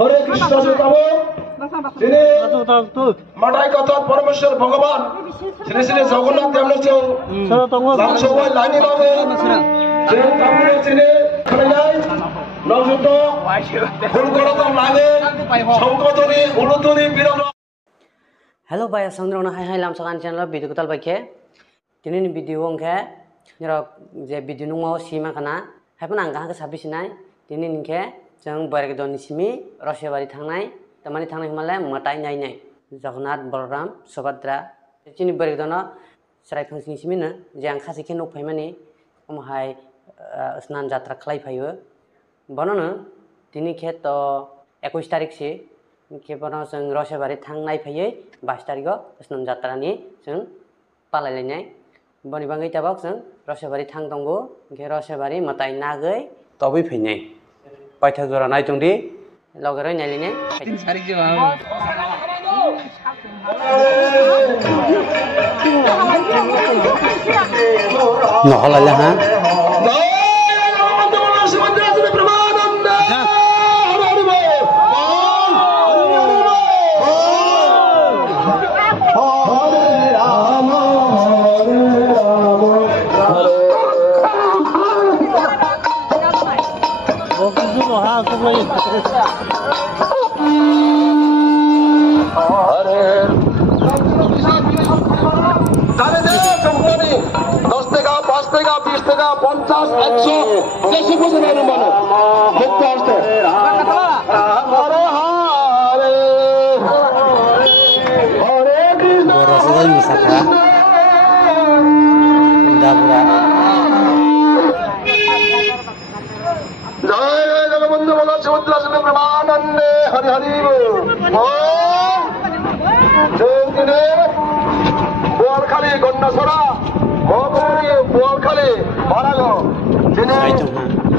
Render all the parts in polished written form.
হরে কৃষ্ণ চৈতন্য যিনি মাটাই কথা পরমেশ্বর ভগবান শ্রী শ্রী জগন্নাথ দেবনেছেও লাংসবাই লাইনি বাবু যিনি কামনে যিনি খানে নাই নজুত ফুলকরতম লাগে শঙ্কতরি উলুতরি বিরণ Hello Baya Sandrona Hai Lamsakan channel video kutal baike tinin video ongke nirok je video nungmo sima kana haipun angka ke sabi sinai tinin ke jang barek doni simi Rosyabari thangnai tamani thangnai himalay matai nai nai Jagannath Balram Subhadra tini barek dono serai khangsi simi na jang khasi ke nok phaimani omhai snan jatra khlai phayo bonono tini ke to 21 tarik se ke bono jang Rosyabari thangnai phaiye 22 तारिखआव स्नान जात्रानि जों पालायलायनाय बनि बाङै ताबाक जों रसबारि थां दंगो के रसबारि मताय नागै तबै फैनाय पाइथा जरा नाय दंदि लगरै नायलिने 3 तारिख जो नहलाले हा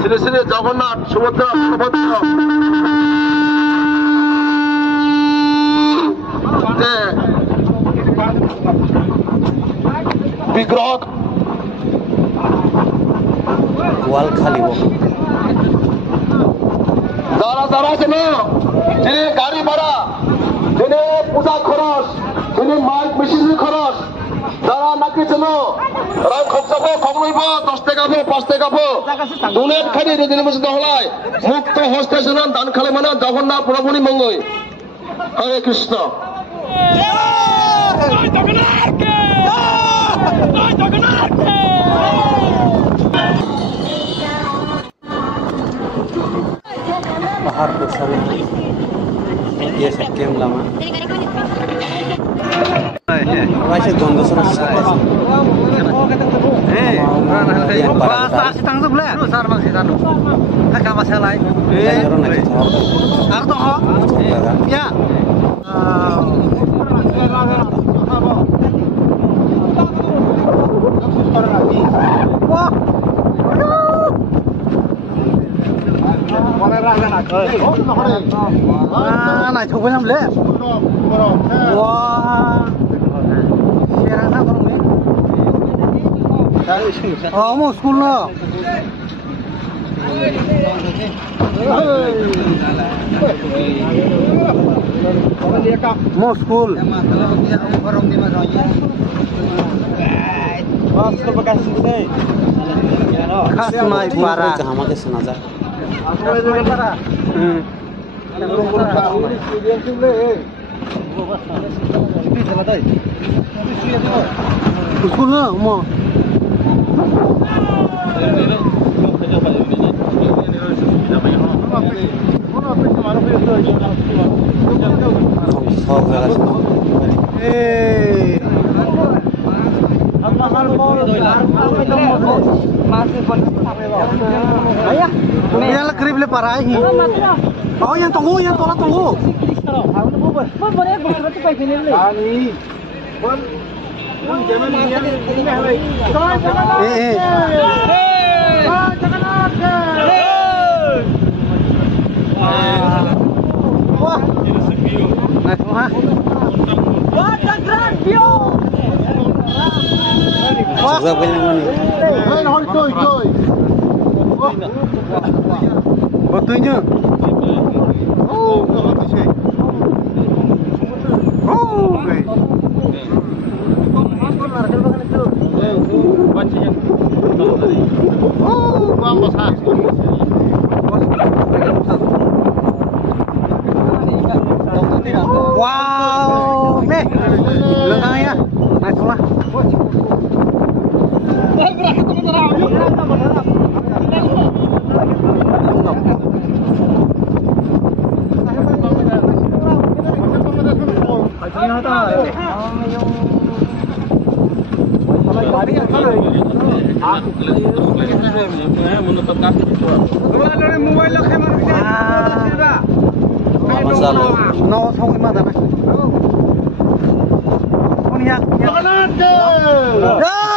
श्री श्री जगन्नाथ सुभद्रा विग्रह वाल खाली वो जारा जारा जने जिने गाड़ी भाड़ा जिने पूजा खरच जिने माइक मेशिन खरच जारा नाকি चलो रां खर्चाबो खमैबो 10 টাকাबो 5 টাকাबो दुनेट खानि रेदिने बसो दहलाय मुक्त हस्ते जनान दान खालामना जगन्नाथ प्रभुनि मंगै हरे कृष्ण जय जगन्नाथ के जय जगन्नाथ के बाहर को सारे ये सेकेंड लामा वैसे गंगा सर सार सितां जोबले सार मानसि जानो थाखा मासालाय आरो दङ या नाय थौबाय नामले वा सेराना दंने मो स्कुल न मो स्कुल खास माइ पारा हामाके सुनाजा स्कुल न म yang kerib le parah ini. Oh yang tunggu, yang tolak tunggu. Betunya. Wow, nih, lengkapnya, naik semua.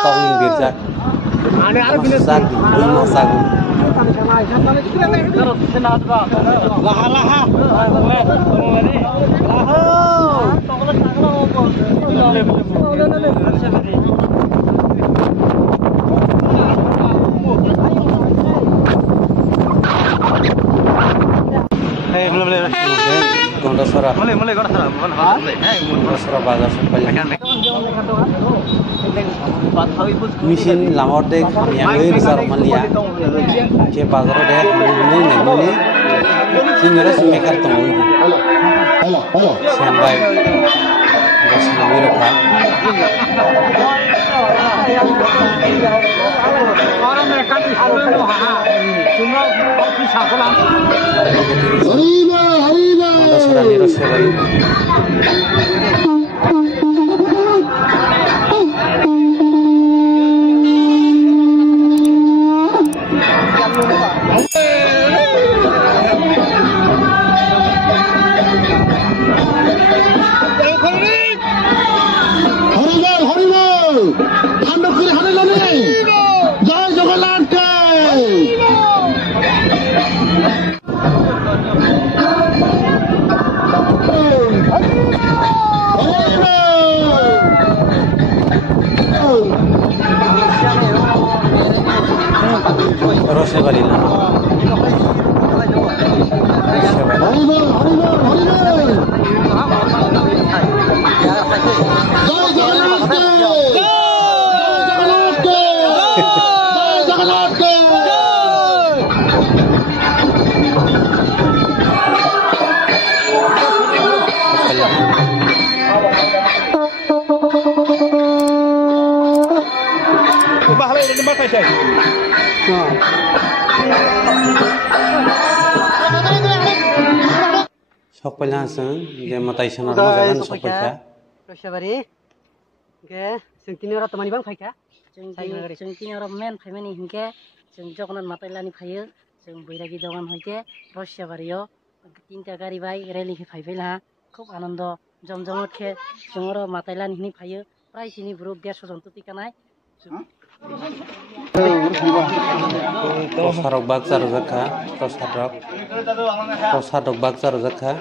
Tolong birja. Masak, masak. Gondosora. Gondosora bazar Mesin lamor dek yang besar malia. Ke bazar dek ini singara sumekar temu. Sampai bos nawi lokal. Gondosora ni Rosebari. Rosebari na. Sok pelasang, dia matai sanar mazakan sok pelasa. Rosebari, ke, sengtini orang teman ibang faika. Sengtini orang men family hingke, seng jokonan matai lani fayu, seng boiragi dogan hoike, Rosebario, tinta gari bai rally ke faibela, খুব আনন্দ জমজমট খে জমর মাতাইলান হিনি ফাইयो প্রায় সিনি গ্রুপ 150 জন তুতি Kanai Prosarok baksa rozaka, prosarok baksa rozaka.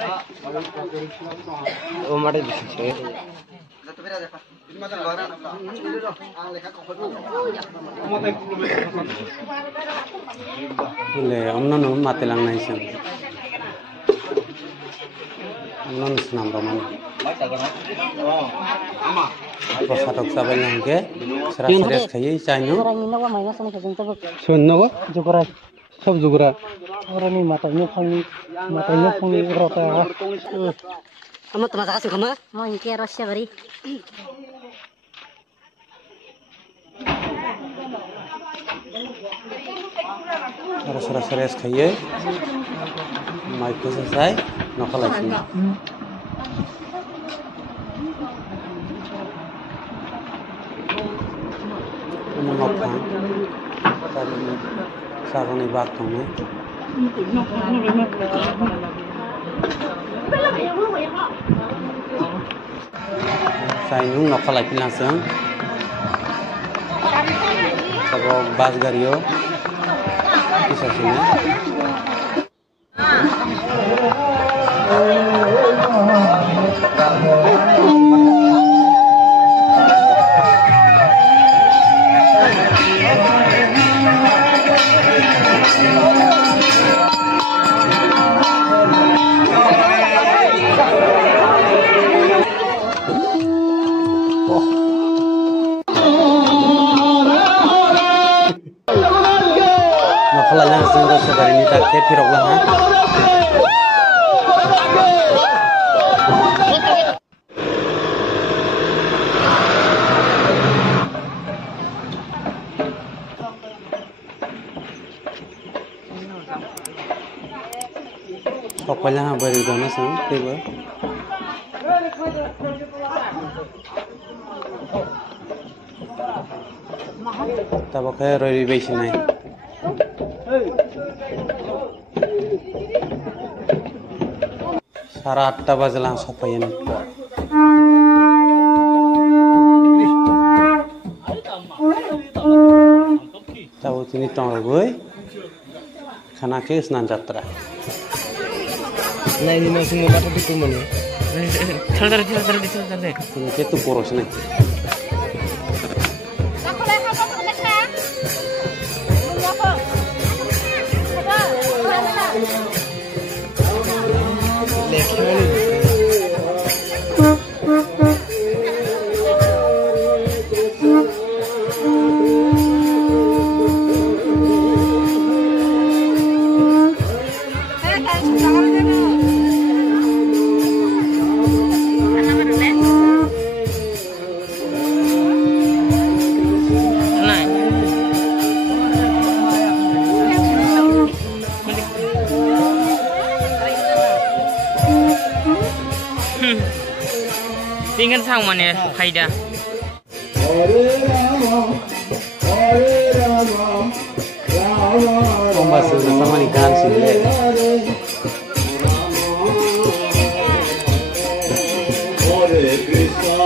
Boleh, omno no matelang naisem. Omno senam roman. Prosarok sabai nangke, seras kaya cainyo. orang ini wa mainnya sana kejeng tebak Sunno ko? jukurai Sob jugura. orang ini matanya pangni rota Kamu terima kasih kamu. mau ingke Rosebari Seras kaya. Mai selesai, nakal lagi. Menopang, tadi sarang ni bakong ni. Saya nung nakal lagi langsung. Sabok bas gario, kisah sini. Pokoknya hampir di sana sang tiba. Tapi kayak Roy Basin naik. Saat 8 bajalan sampai ini. Tahu ini tong boy. Karena ke Senan Jatra. Nah ini masih mau dapat itu mana? Chal. Ini itu poros nih. Tinggal sang mana Haida. Pembahasan bersama nih kan sini. Hare Krishna,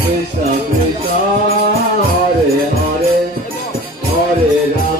Krishna Krishna, Hare Hare, Hare Rama.